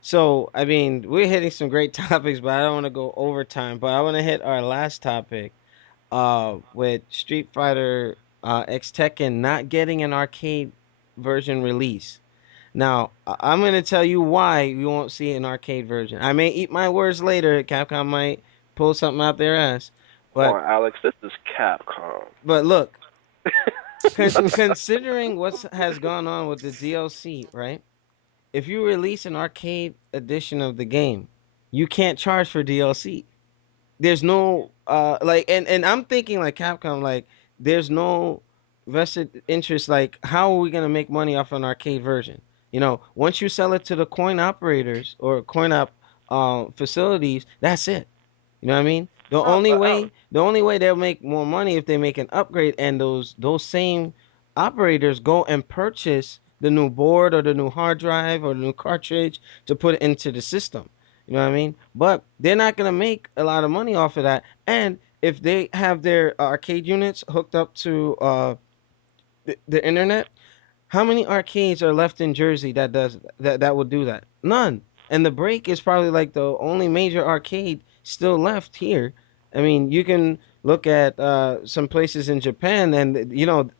So, I mean, we're hitting some great topics, but I don't want to go overtime. But I want to hit our last topic, with Street Fighter X Tekken not getting an arcade version release. Now, I'm going to tell you why we won't see an arcade version. I may eat my words later. Capcom might pull something out their ass, Come but on, Alex, this is Capcom. look, considering what has gone on with the DLC, right? If you release an arcade edition of the game, you can't charge for DLC. There's no like, and I'm thinking like Capcom, like there's no vested interest. Like, how are we gonna make money off an arcade version? Once you sell it to the coin operators or coin op facilities, that's it. You know what I mean? The No, only but Alex, way the only way they'll make more money if they make an upgrade, and those same operators go and purchase the new board or the new hard drive or the new cartridge to put it into the system. You know what I mean? But they're not gonna make a lot of money off of that. And if they have their arcade units hooked up to the internet, how many arcades are left in Jersey that would do that? None. And the Break is probably like the only major arcade still left here. I mean, you can look at some places in Japan, and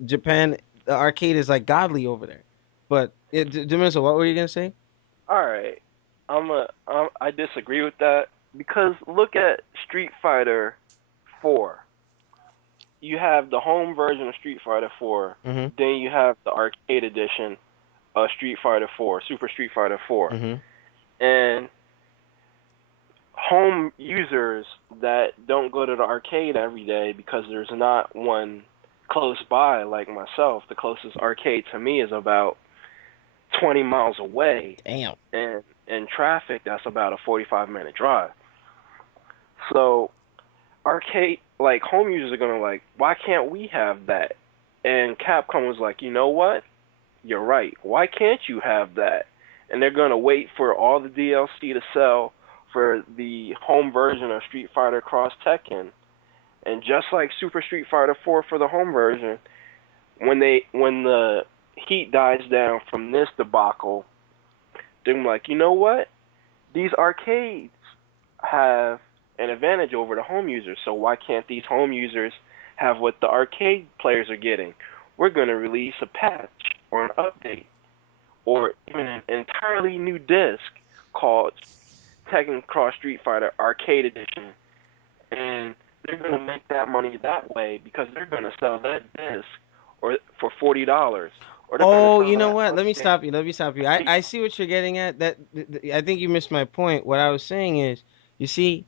Japan, the arcade is like godly over there. But Demiso, what were you gonna say? all right, I disagree with that because look at Street Fighter 4. You have the home version of Street Fighter 4, Mm-hmm. then you have the arcade edition of Street Fighter 4, Super Street Fighter 4. Mm-hmm. And home users that don't go to the arcade every day because there's not one close by like myself. The closest arcade to me is about 20 miles away, Damn. and in traffic that's about a 45-minute drive. So arcade like home users are going to like, why can't we have that? And Capcom was like, "You know what? You're right. Why can't you have that?" And they're going to wait for all the DLC to sell for the home version of Street Fighter Cross Tekken. And just like Super Street Fighter 4 for the home version, when the heat dies down from this debacle, they're like, "You know what? These arcades have an advantage over the home users. So why can't these home users have what the arcade players are getting? We're going to release a patch or an update or even an entirely new disc called Tekken Cross Street Fighter Arcade Edition, and they're going to make that money that way because they're going to sell that disc or for $40, or they're going to Oh, sell you know that what? Let me update stop you. Let me stop you. for I cheap." see what you're getting at. I think you missed my point. What I was saying is, you see,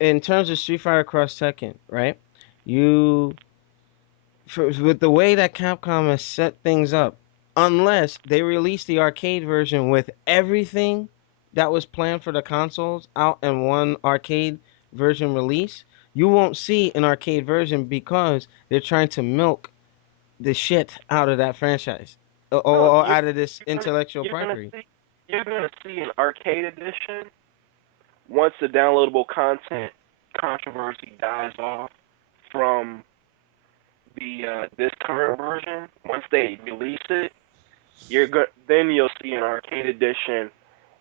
in terms of Street Fighter Cross Tekken, right? You with the way that Capcom has set things up, unless they release the arcade version with everything that was planned for the consoles out in one arcade version release, you won't see an arcade version because they're trying to milk the shit out of that franchise, No, or out of this you're gonna intellectual you're gonna property. see you're gonna see an arcade edition once the downloadable content controversy dies off from the this current version. Once they release it, then you'll see an arcade edition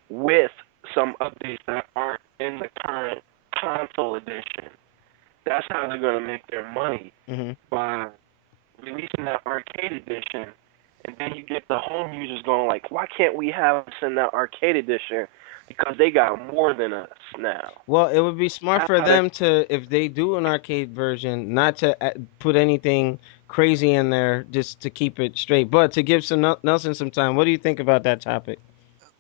with some updates that aren't in the current console edition. That's how they're gonna make their money, Hmm. by releasing that arcade edition, and then you get the home users going like, why can't we have us in that arcade edition? Because they got more than us now. Well, it would be smart That's for how they. them to, if they do an arcade version, not to put anything crazy in there, just to keep it straight. But to give some Nelson some time, what do you think about that topic?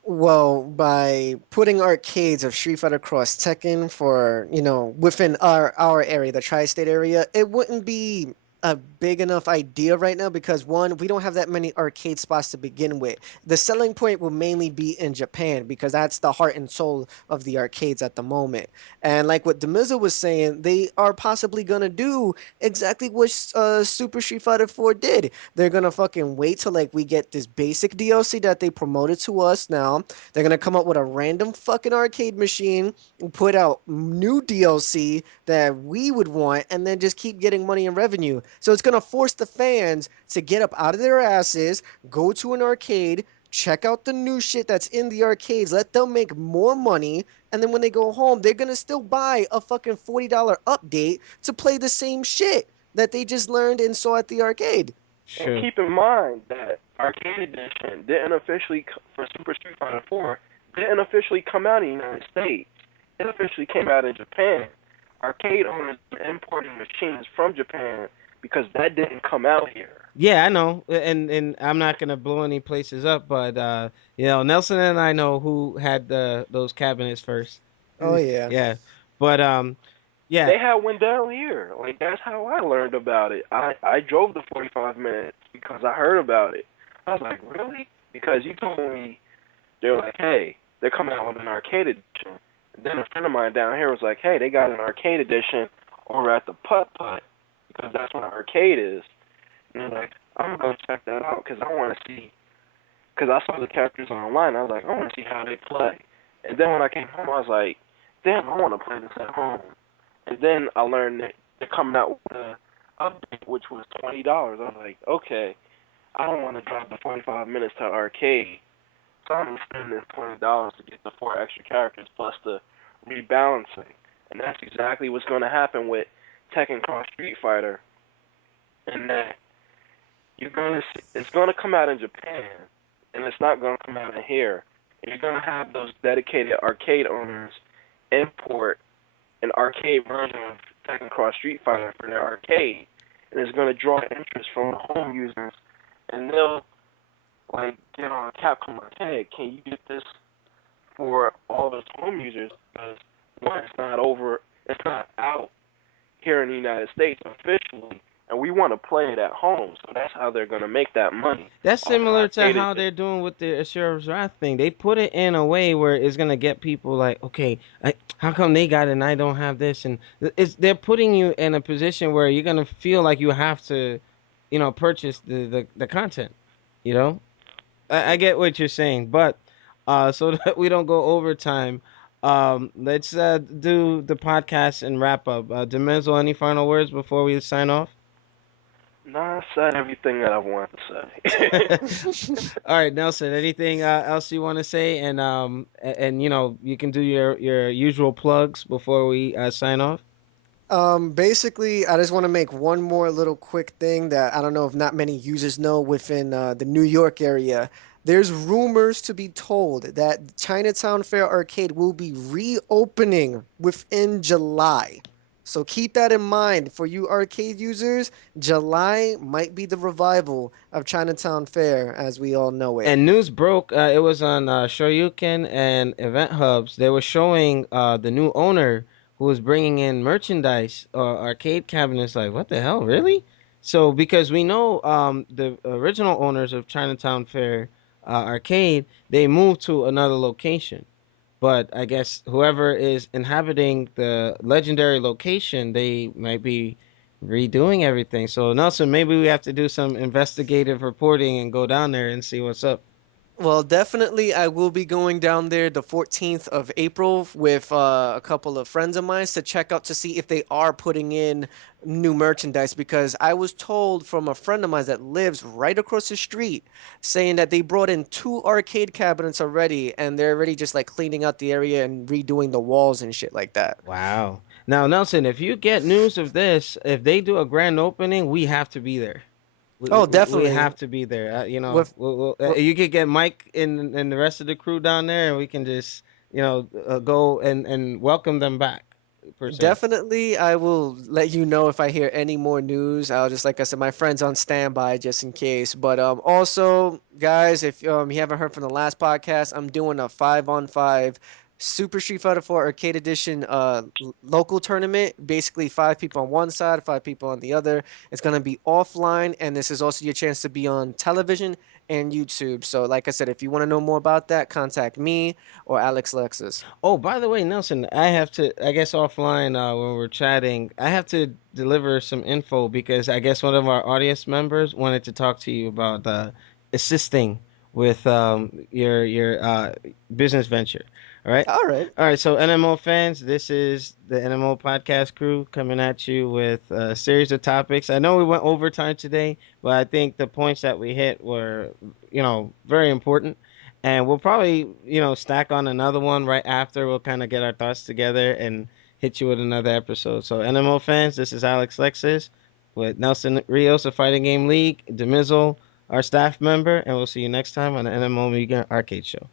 Well, by putting arcades of Street Fighter Cross Tekken for, within our area, the tri-state area, it wouldn't be a big enough idea right now because one, we don't have that many arcade spots to begin with. The selling point will mainly be in Japan because that's the heart and soul of the arcades at the moment. And like what Demiza was saying, they are possibly gonna do exactly what Super Street Fighter 4 did. They're gonna fucking wait till like we get this basic DLC that they promoted to us now. They're gonna come up with a random fucking arcade machine, put out new DLC that we would want, and then just keep getting money and revenue. So it's gonna force the fans to get up out of their asses, go to an arcade, check out the new shit that's in the arcades, let them make more money, and then when they go home, they're gonna still buy a fucking $40 update to play the same shit that they just learned and saw at the arcade. And Sure. keep in mind that Arcade Edition didn't officially for Super Street Fighter 4 didn't officially come out in the United States. It officially came out in Japan. Arcade owners were importing machines from Japan because that didn't come out here. Yeah, I know, and I'm not gonna blow any places up, but Nelson and I know who had those cabinets first. Oh yeah. Yeah, but yeah, They had one down here. Like that's how I learned about it. I drove the 45 minutes because I heard about it. I was like, really? Because you told me they were like, hey, they're coming out with an arcade edition. And then a friend of mine down here was like, hey, they got an arcade edition over at the Putt Putt because that's what an arcade is. And I'm like, I'm gonna go check that out because I want to see. Because I saw the characters online. I was like, I want to see how they play. And then when I came home, I was like, damn, I want to play this at home. And then I learned that they're coming out with a update, which was $20. I was like, okay, I don't want to drive the 45 minutes to arcade, so I'm gonna spend this $20 to get the four extra characters plus the rebalancing. And that's exactly what's going to happen with Tekken Cross Street Fighter. And that it's going to come out in Japan, and it's not going to come out in here. And you're going to have those dedicated arcade owners import an arcade version of Tekken Cross Street Fighter for their arcade, and it's going to draw interest from the home users, and they'll like get on Capcom like, hey, can you get this for all those home users? Because one, it's not out here in the United States officially, and we want to play it at home, so that's how they're going to make that money that's off the similar to arcade how edition. they're doing with the Asura's Wrath thing. They put it in a way where it's gonna get people like, okay, how come they got it and I don't have this? And they're putting you in a position where you're gonna feel like you have to, purchase the content. You know, I get what you're saying, but so that we don't go overtime, let's do the podcast and wrap up. Demenzo, any final words before we sign off? Nah, I said everything that I wanted to say. All right, Nelson. Anything else you want to say? And you can do your usual plugs before we sign off. Basically, I just want to make one more little quick thing that I don't know if not many users know within the New York area. There's rumors to be told that Chinatown Fair Arcade will be reopening within July. So keep that in mind for you arcade users. July might be the revival of Chinatown Fair as we all know it. And news broke. It was on Shoryuken and Event Hubs. They were showing the new owner who was bringing in merchandise or arcade cabinets. Like, what the hell, really? So because we know the original owners of Chinatown Fair Arcade, they moved to another location. But I guess whoever is inhabiting the legendary location, they might be redoing everything. So Nelson, maybe we have to do some investigative reporting and go down there and see what's up. Well, definitely, I will be going down there the 14th of April with a couple of friends of mine to check out to see if they are putting in new merchandise because I was told from a friend of mine that lives right across the street saying that they brought in two arcade cabinets already and they're already just like cleaning out the area and redoing the walls and shit like that. Wow. Now, Nelson, if you get news of this, if they do a grand opening, we have to be there. Oh, We definitely. have to be there. With, with You could get Mike and the rest of the crew down there, and we can just go and welcome them back per se. Definitely, I will let you know if I hear any more news. I'll just, like I said, my friend's on standby just in case. But also, guys, if you haven't heard from the last podcast, I'm doing a 5-on-5 Super Street Fighter 4 Arcade Edition local tournament. Basically, five people on one side, five people on the other. It's gonna be offline, and this is also your chance to be on television and YouTube. So, like I said, if you want to know more about that, contact me or alexlexus. Oh, by the way, Nelson, I have to. I guess offline when we're chatting, I have to deliver some info because I guess one of our audience members wanted to talk to you about assisting with your business venture. All right. All right. All right, so NMO fans, this is the NMO podcast crew coming at you with a series of topics. I know we went overtime today, but I think the points that we hit were, very important. And we'll probably, stack on another one right after. We'll kind of get our thoughts together and hit you with another episode. So NMO fans, this is Alex Lexus with Nelson Rios of Fighting Game League, Demizzle, our staff member, and we'll see you next time on the NMO Mugen Arcade Show.